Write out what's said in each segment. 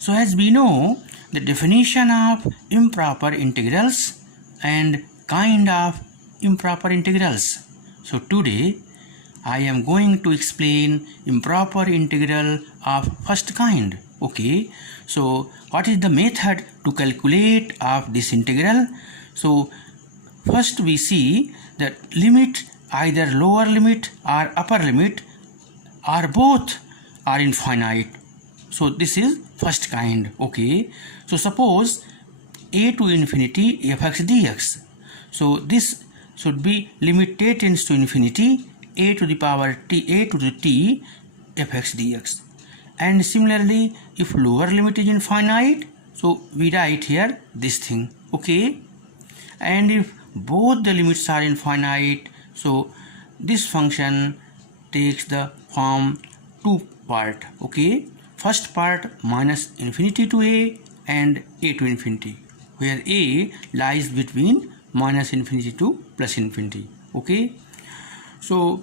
So as we know the definition of improper integrals and kind of improper integrals. So today I am going to explain improper integral of first kind. Okay, so what is the method to calculate of this integral? So first we see that limit, either lower limit or upper limit, or both are infinite. So this is first kind. Okay, so suppose a to infinity fx dx. So this should be limit a tends to infinity a to the power t, a to the t fx dx. And similarly, if lower limit is infinite, so we write here this thing. Okay, and if both the limits are infinite, so this function takes the form two part. Okay, first part minus infinity to a and a to infinity, where a lies between minus infinity to plus infinity. Okay, so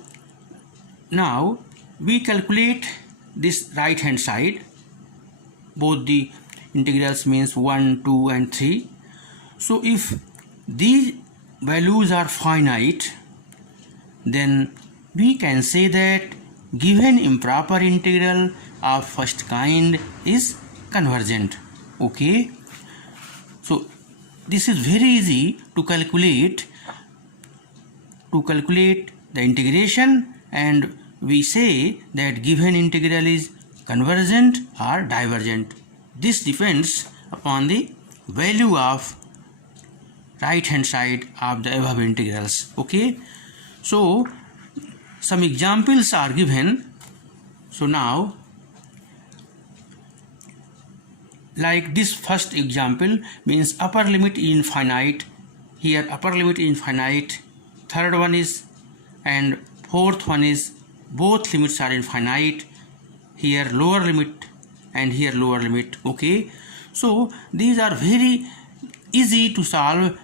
now we calculate this right hand side. Both the integrals means 1, 2 and 3. So if these values are finite, then we can say that given improper integral of first kind is convergent. Okay, so this is very easy to calculate the integration, and we say that given integral is convergent or divergent. This depends upon the value of right hand side of the above integrals. Okay, so some examples are given. So now, like this first example means upper limit is infinite. Here upper limit is infinite, third one is, and fourth one is both limits are infinite. Here lower limit and here lower limit. Okay, so these are very easy to solve,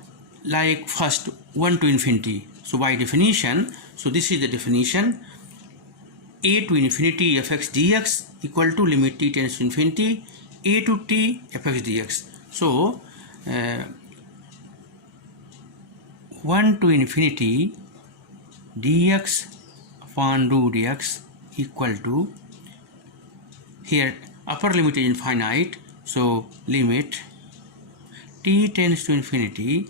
like first 1 to infinity. So by definition, so this is the definition: a to infinity fx dx equal to limit t tends to infinity a to t fx dx. So 1 to infinity dx upon do dx equal to, here upper limit is infinite, so limit t tends to infinity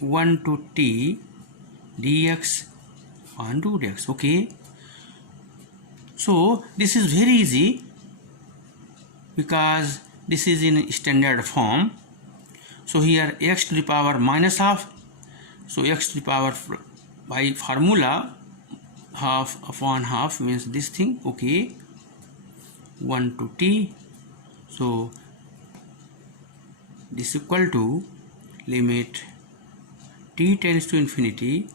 1 to t dx upon do dx. Okay, so this is very easy because this is in standard form. So here x to the power minus half, so x to the power by formula half upon half means this thing. Okay, 1 to t, so this equal to limit t tends to infinity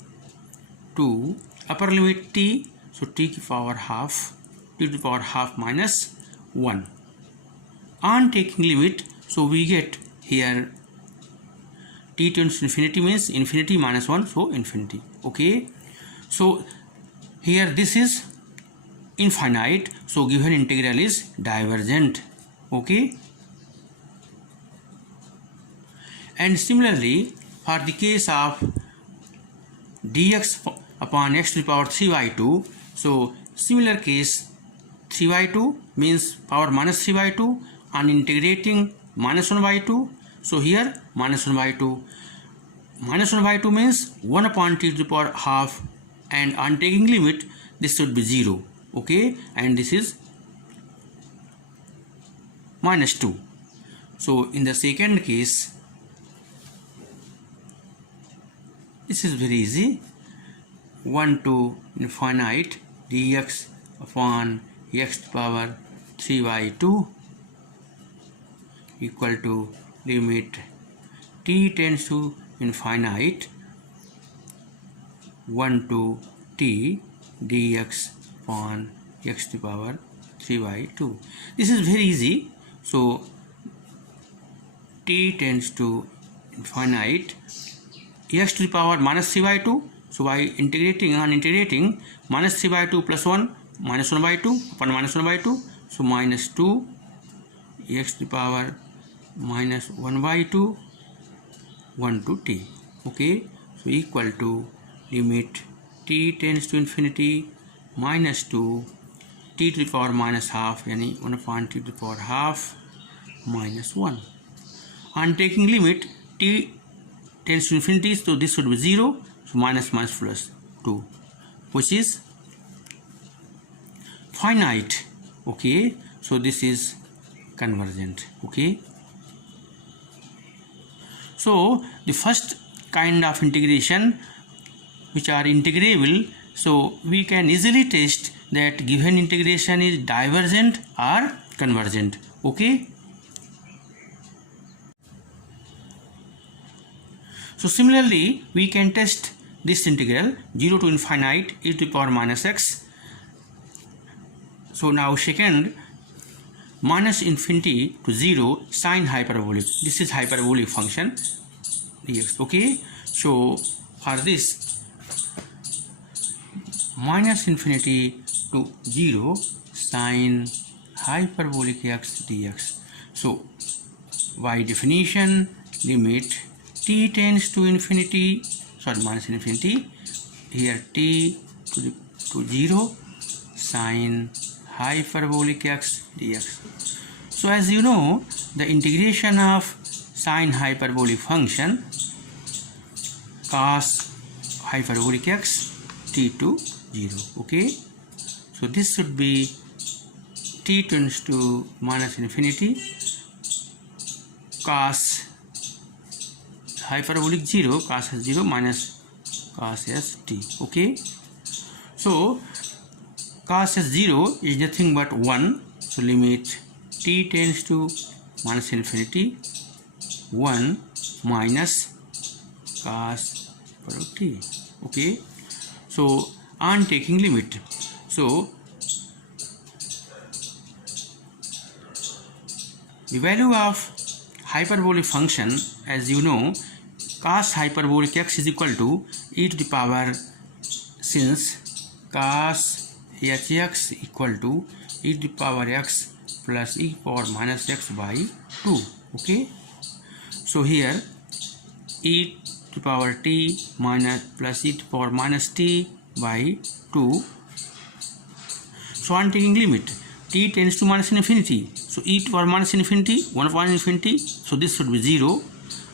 to upper limit t, so t to the power half, t to the power half minus 1. On taking limit, so we get here t tends to infinity means infinity minus 1, so infinity. Okay, so here this is infinite, so given integral is divergent. Okay, and similarly for the case of dx upon x to the power 3 by 2, so similar case 3 by 2 means power minus 3 by 2, on integrating minus 1 by 2, so here minus 1 by 2, minus 1 by 2 means 1 upon t to the power half, and on taking limit this should be 0. Okay, and this is minus 2. So in the second case, this is very easy: 1 to infinite dx upon x to the power 3 by 2 equal to limit t tends to infinite 1 to t dx upon x to the power 3 by 2. This is very easy. So t tends to infinite x to the power minus 3 by 2. So by integrating, on integrating, minus 3 by 2 plus 1, minus 1 by 2 upon minus 1 by 2. So minus 2 x to the power minus 1 by 2 1 to t. Okay, so equal to limit t tends to infinity minus 2 t to the power minus half, yani 1 upon t to the power half minus 1. On taking limit t tends to infinity, so this should be 0, so minus minus plus 2, which is finite. Okay, so this is convergent. Okay, so the first kind of integration which are integrable, so we can easily test that given integration is divergent or convergent. Okay, so similarly we can test this integral 0 to infinite e to the power minus x. So now second, minus infinity to 0 sine hyperbolic, this is hyperbolic function dx. Okay, so for this minus infinity to 0 sine hyperbolic x dx, so by definition limit t tends to infinity, sorry minus infinity, here t to 0 sine hyperbolic x dx. So as you know, the integration of sine hyperbolic function cos hyperbolic x t to 0. Okay, so this should be t tends to minus infinity cos hyperbolic 0 cos 0 minus cos s t. Okay, so cos s 0 is nothing but 1, so limit t tends to minus infinity 1 minus cos t. Okay, so on taking limit, so the value of hyperbolic function, as you know, cos hyperbolic x is equal to e to the power, since cos hx equal to e to the power x plus e power minus x by 2. Okay, so here e to the power t minus plus e to the power minus t by 2. So on taking limit t tends to minus infinity, so e to the power minus infinity 1 upon infinity, so this should be 0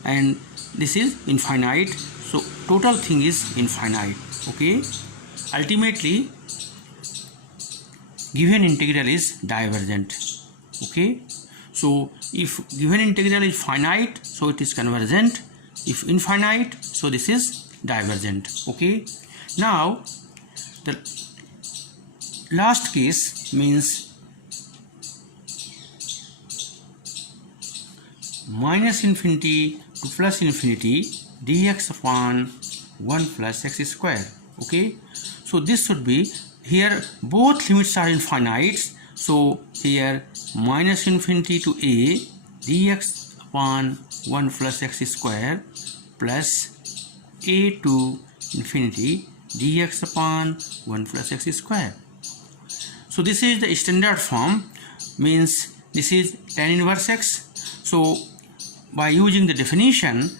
and this is infinite, so total thing is infinite. Okay, ultimately given integral is divergent. Okay, so if given integral is finite, so it is convergent, if infinite, so this is divergent. Okay, now the last case means minus infinity to plus infinity dx upon 1 plus x square. Okay, so this should be, here both limits are infinite, so here minus infinity to a dx upon 1 plus x square plus a to infinity dx upon 1 plus x square. So this is the standard form, means this is tan inverse x. So by using the definition,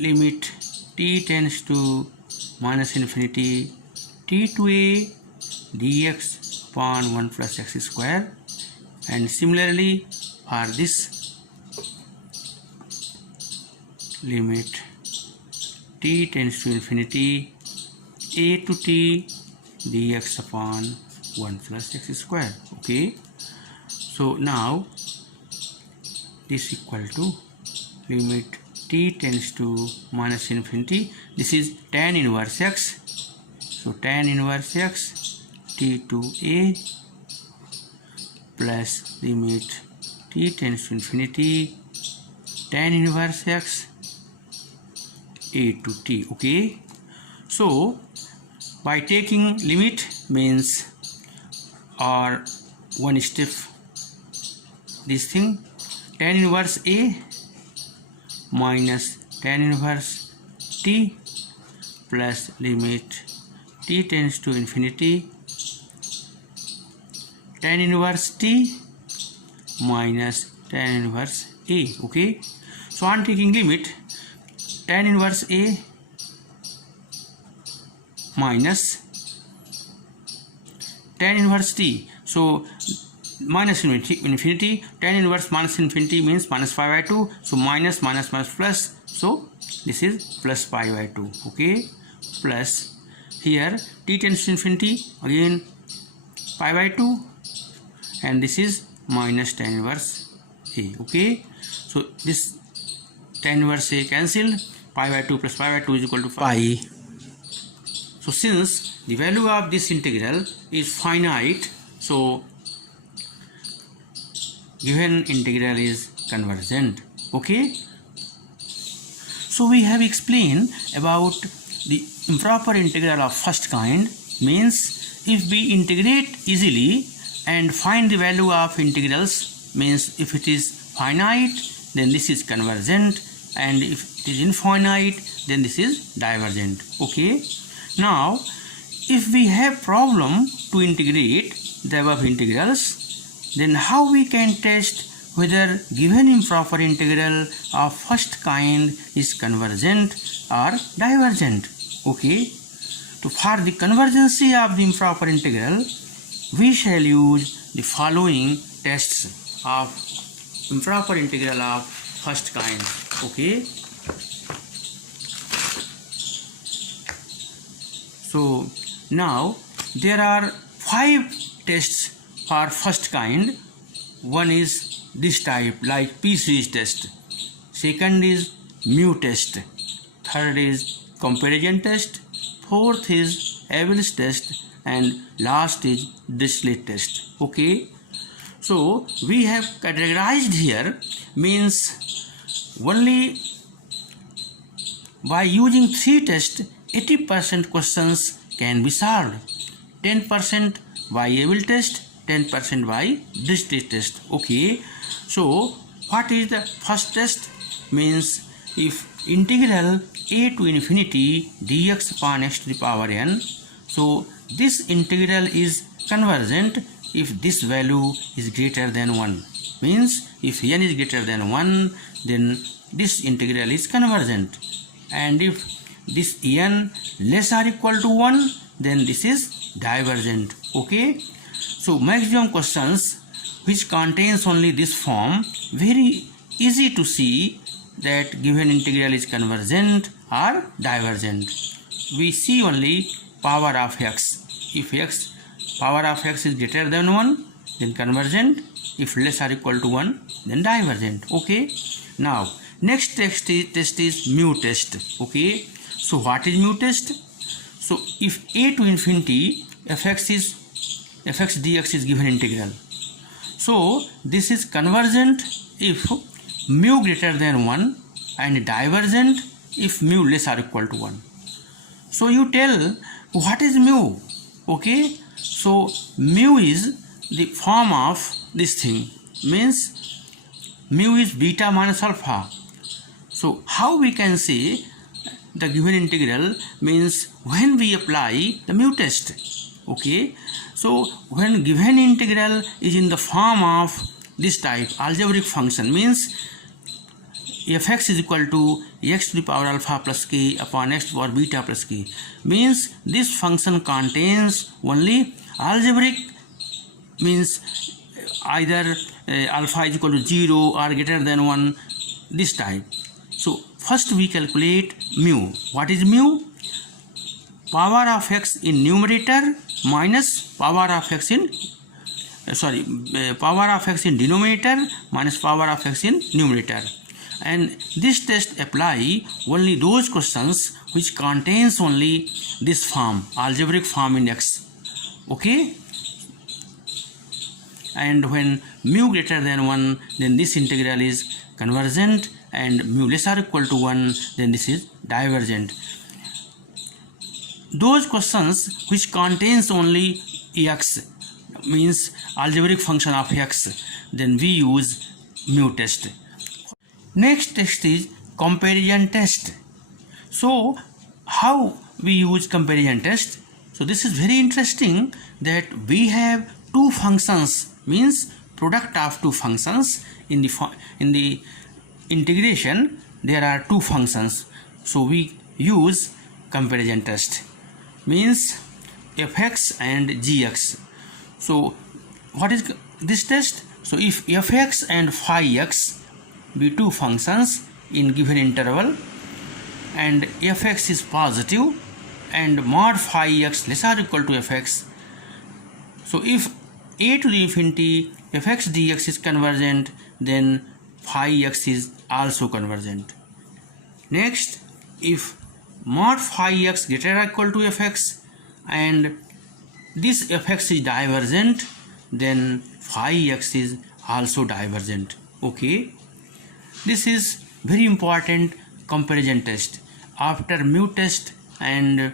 limit t tends to minus infinity t to a dx upon 1 plus x square, and similarly for this limit t tends to infinity a to t dx upon 1 plus x square. Okay, so now this equal to limit t tends to minus infinity, this is tan inverse x, so tan inverse x t to a plus limit t tends to infinity tan inverse x a to t. Okay, so by taking limit means, or one step this thing, tan inverse a minus tan inverse t plus limit t tends to infinity tan inverse t minus tan inverse A. Okay, so I am taking limit tan inverse A minus tan inverse T. So minus infinity, tan inverse minus infinity means minus pi by 2. So minus minus minus plus. So this is plus pi by 2. Okay, plus here t tends to infinity, again pi by 2, and this is minus tan inverse A. Okay, so this tan inverse A cancelled, pi by 2 plus pi by 2 is equal to pi. So since the value of this integral is finite, so given integral is convergent. Okay, so we have explained about the improper integral of first kind. Means if we integrate easily and find the value of integrals, means if it is finite then this is convergent, and if it is infinite then this is divergent. Okay, now if we have problem to integrate the above integrals, then how we can test whether given improper integral of first kind is convergent or divergent. Okay, so for the convergency of the improper integral, we shall use the following tests of improper integral of first kind. Okay, so now there are 5 tests for first kind. One is this type, like P-series test. Second is mu test. Third is comparison test. Fourth is Abel's test, and last is Dirichlet test. Okay, so we have categorized here, means only by using 3 tests 80% questions can be solved. 10% by Abel test, 10% by Dirichlet test. Okay, so what is the first test? Means if integral a to infinity dx upon x to the power n, so this integral is convergent if this value is greater than 1. Means if n is greater than 1, then this integral is convergent, and if this n less or equal to 1, then this is divergent. Okay, so maximum questions which contains only this form, very easy to see that given integral is convergent or divergent. We see only power of x. If power of x is greater than 1, then convergent. If less or equal to 1, then divergent. Okay, now next test is mu test. Okay, so what is mu test? So if a to infinity fx dx is given integral, so this is convergent if mu greater than 1 and divergent if mu less or equal to 1. So you tell what is mu. Okay, so mu is the form of this thing, means mu is beta minus alpha. So how we can say the given integral? Means when we apply the mu test. Okay, so when given integral is in the form of this type algebraic function, means fx is equal to x to the power alpha plus k upon x to the power beta plus k, means this function contains only algebraic, means either alpha is equal to 0 or greater than 1, this type. So first we calculate mu. What is mu? Power of x in numerator minus power of x in power of x in denominator minus power of x in numerator. And this test apply only those questions which contains only this form, algebraic form in x. Okay, and when mu greater than 1, then this integral is convergent, and mu less or equal to 1, then this is divergent. Those questions which contains only x, means algebraic function of x, then we use mu test. Next test is comparison test. So how we use comparison test? So this is very interesting that we have two functions, means product of two functions. In the integration there are two functions, so we use comparison test, means fx and gx. So what is this test? So if fx and phi x be two functions in given interval and fx is positive and mod phi x less or equal to fx, so if a to the infinity fx dx is convergent, then phi x is also convergent. Next, if mod phi x greater or equal to fx and this fx is divergent, then phi x is also divergent. Okay, this is very important comparison test. After mu test and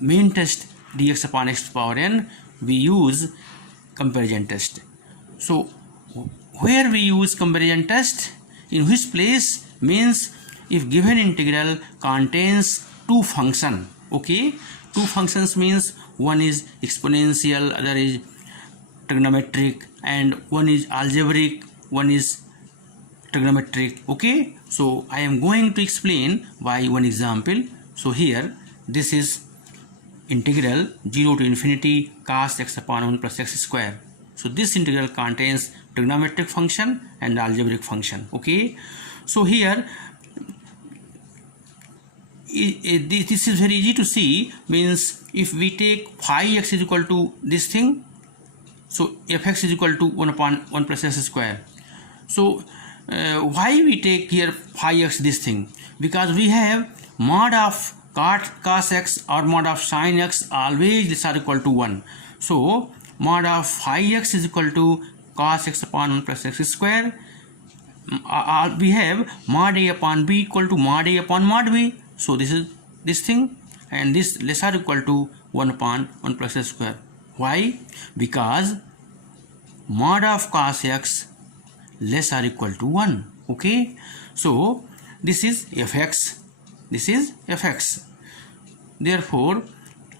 main test dx upon x power n, we use comparison test. So where we use comparison test, in which place, means if given integral contains two function. Okay, two functions means one is exponential, other is trigonometric, and one is algebraic, one is trigonometric. Okay, so I am going to explain by one example. So here this is integral 0 to infinity cos x upon 1 plus x square. So this integral contains trigonometric function and algebraic function. Okay, so here this is very easy to see, means if we take phi x is equal to this thing, so fx is equal to 1 upon 1 plus x square. So why we take here phi x this thing? Because we have mod of cos x or mod of sin x always less or equal to 1. So mod of phi x is equal to cos x upon 1 plus x square. We have mod a upon b equal to mod a upon mod b. So this is this thing, and this less or equal to 1 upon 1 plus x square. Why? Because mod of cos x less or equal to 1. Okay, so this is fx, this is fx. Therefore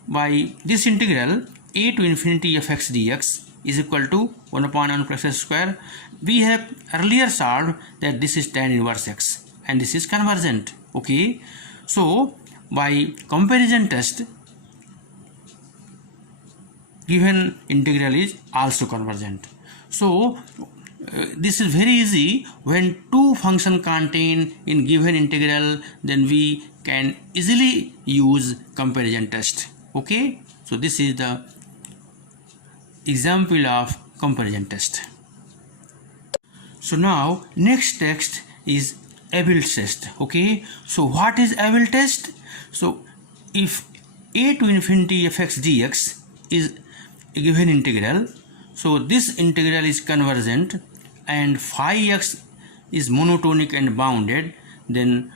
by this integral a to infinity fx dx is equal to 1 upon 1 plus x square, we have earlier solved that this is tan inverse x and this is convergent. Okay, so by comparison test given integral is also convergent. So this is very easy. When two function contain in given integral, then we can easily use comparison test. Okay, so this is the example of comparison test. So now next text is Abel's test. Okay, so what is Abel's test? So if a to infinity fx dx is a given integral, so this integral is convergent and phi x is monotonic and bounded, then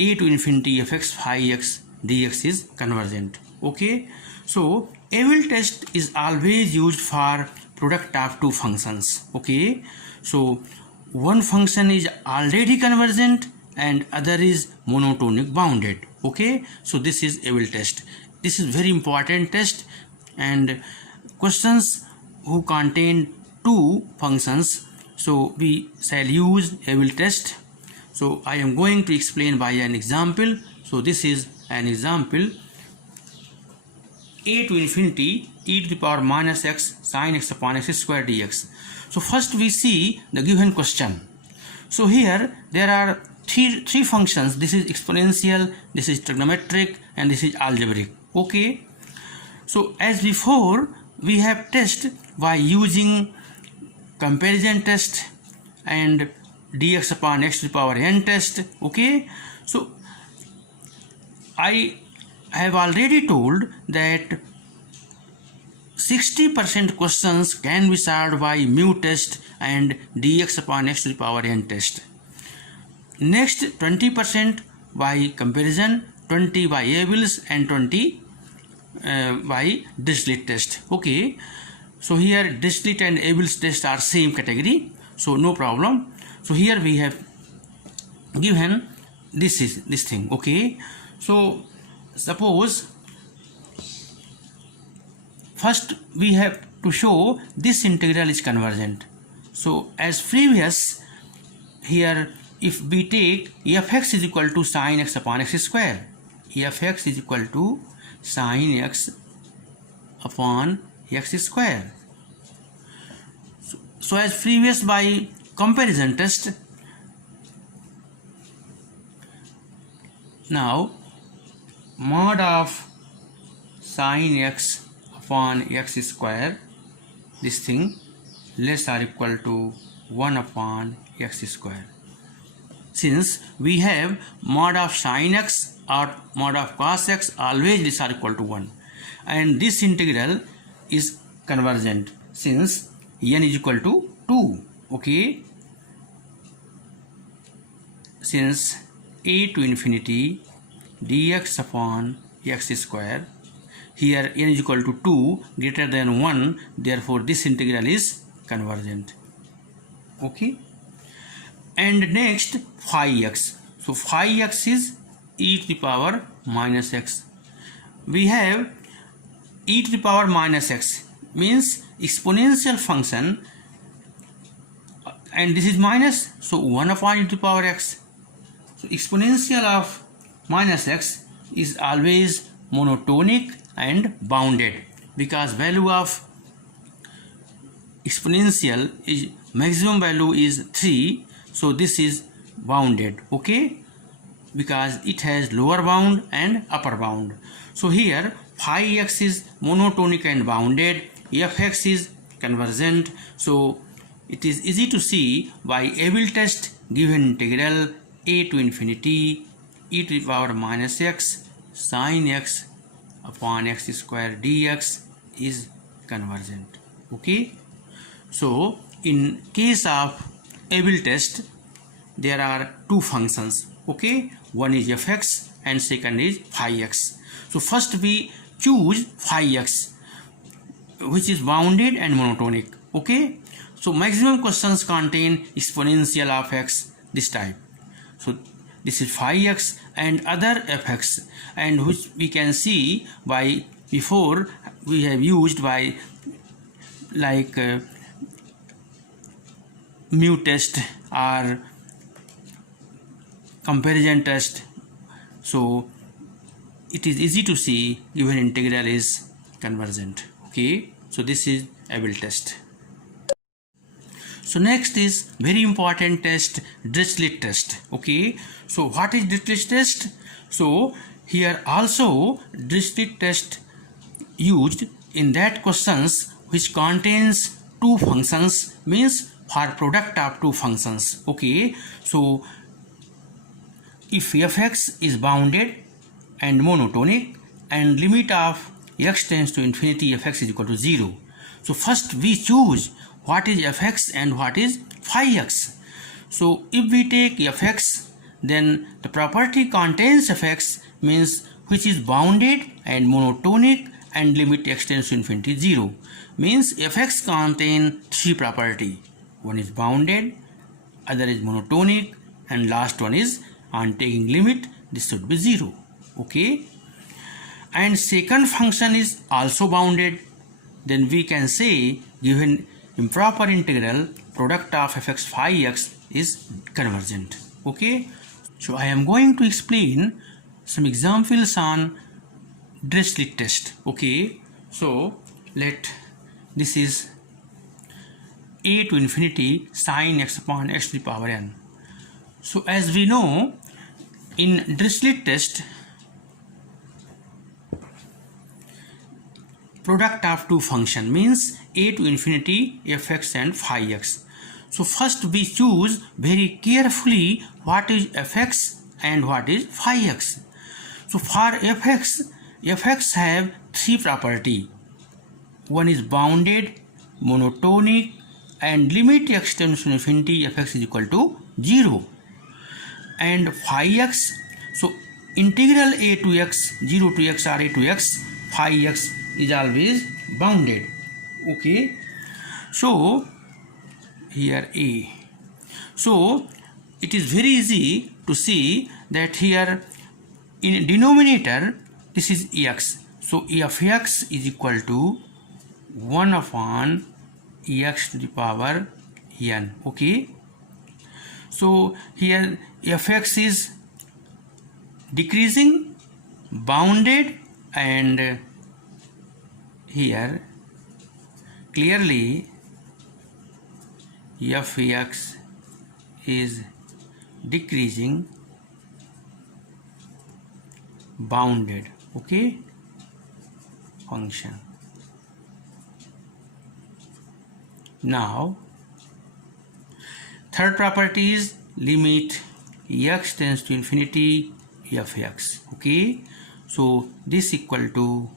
a to infinity fx phi x dx is convergent. Okay, so Abel test is always used for product of two functions. Okay, so one function is already convergent and other is monotonic bounded. Okay, so this is Abel test. This is very important test, and questions who contain two functions, so we shall use Abel test. So I am going to explain by an example. So this is an example: a to infinity e to the power minus x sin x upon x square dx. So first we see the given question. So here there are three functions. This is exponential, this is trigonometric, and this is algebraic. Okay, so as before we have test by using comparison test and dx upon x to the power n test. Okay, so I have already told that 60% questions can be solved by mu test and dx upon x to the power n test. Next 20% by comparison, 20 by Abel's, and 20 by Dirichlet test. Okay, so here Dirichlet and Abel's test are same category, so no problem. So here we have given this is this thing. Okay, so suppose first we have to show this integral is convergent. So as previous, here if we take fx is equal to sin x upon x square, fx is equal to sin x upon x square. So as previous, by comparison test, now mod of sin x upon x square, this thing less or equal to 1 upon x square. Since we have mod of sin x or mod of cos x always less or equal to 1, and this integral is convergent since n is equal to 2. Okay, since a to infinity dx upon x square, here n is equal to 2 greater than 1, therefore this integral is convergent. Okay, and next phi x. So phi x is e to the power minus x. We have e to the power minus x means exponential function, and this is minus, so 1 upon e to the power x. So exponential of minus x is always monotonic and bounded, because value of exponential is maximum value is 3, so this is bounded. Okay, because it has lower bound and upper bound. So here phi x is monotonic and bounded, fx is convergent. So it is easy to see by able test given integral a to infinity e to the power minus x sin x upon x square dx is convergent. Okay, so in case of able test there are two functions. Okay, one is fx and second is phi x. So first we choose phi x, which is bounded and monotonic. Okay, so maximum questions contain exponential of x, this type. So this is phi x and other fx, and which we can see by before we have used by like mu test or comparison test. So it is easy to see given integral is convergent. Okay, so this is able test. So next is very important test, Dirichlet test. Okay, so what is Dirichlet test? So here also Dirichlet test used in that questions which contains two functions, means for product of two functions. Okay, so if fx is bounded and monotonic and limit of x tends to infinity, fx is equal to 0. So first we choose what is fx and what is phi x. So if we take fx, then the property contains fx means which is bounded and monotonic and limit x tends to infinity 0, means fx contain three property. One is bounded, other is monotonic, and last one is on taking limit this should be 0. Okay, and second function is also bounded, then we can say given improper integral product of fx phi x is convergent. Okay, so I am going to explain some examples on Dirichlet test. Okay, so this is a to infinity sin x upon x to the power n. So as we know, in Dirichlet test, product of two function means a to infinity fx and phi x. So first we choose very carefully what is fx and what is phi x. So for fx have three property. One is bounded, monotonic, and limit x tends to infinity, fx is equal to 0. And phi x, so integral a to x, 0 to x or a to x, phi x is always bounded. Okay, so here a. So it is very easy to see that here in denominator this is x. So f x is equal to 1 upon x to the power n. Okay, so here fx is decreasing, bounded, and here clearly fx is decreasing, bounded. Okay, function. Now third property is limit x tends to infinity fx. Okay, so this equal to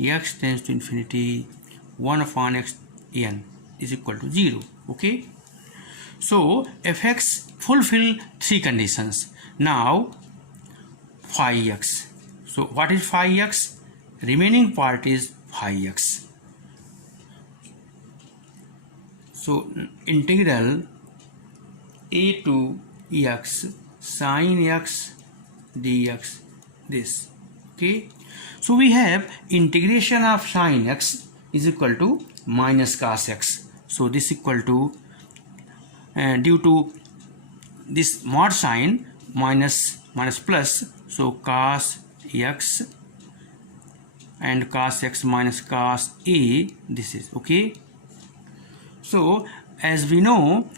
x tends to infinity 1 upon x n is equal to 0. Okay, so fx fulfill three conditions. Now phi x. So what is phi x? Remaining part is phi x. So integral a to x sin x dx, this. Okay, so we have integration of sin x is equal to minus cos x. So this equal to due to this mod sign minus plus, so cos x and cos x minus cos a, this is. Okay, so as we know,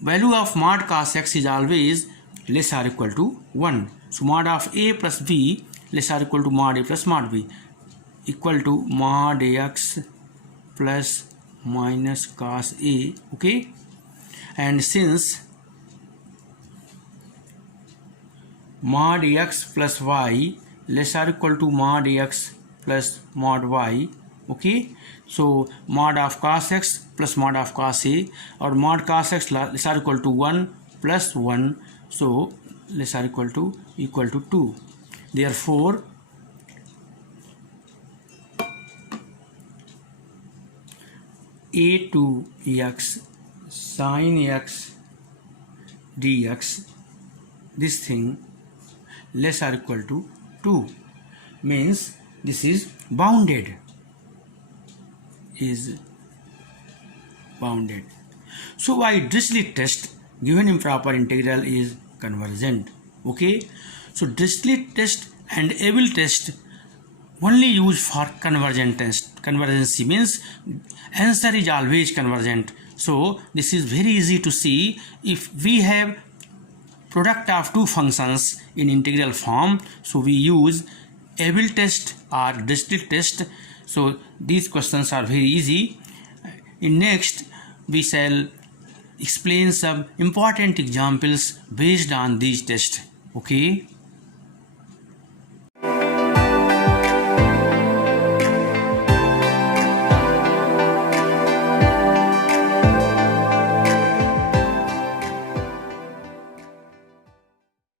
value of mod cos x is always less or equal to 1. So mod of a plus b less or equal to mod a plus mod b equal to mod ax plus minus cos a. Okay, and since mod ax plus y less or equal to mod ax plus mod y, okay, so mod of cos x plus mod of cos a, or mod cos x less or equal to 1 plus 1, so less or equal to 2. Therefore a to x sin x dx, this thing less or equal to 2, means this is bounded, So by Dirichlet test, given improper integral is convergent. Okay, so Dirichlet test and Abel test only used for convergent test. Convergency means answer is always convergent. So this is very easy to see. If we have product of two functions in integral form, so we use Abel test or Dirichlet test. So these questions are very easy. In next we shall explain some important examples based on these tests. Okay.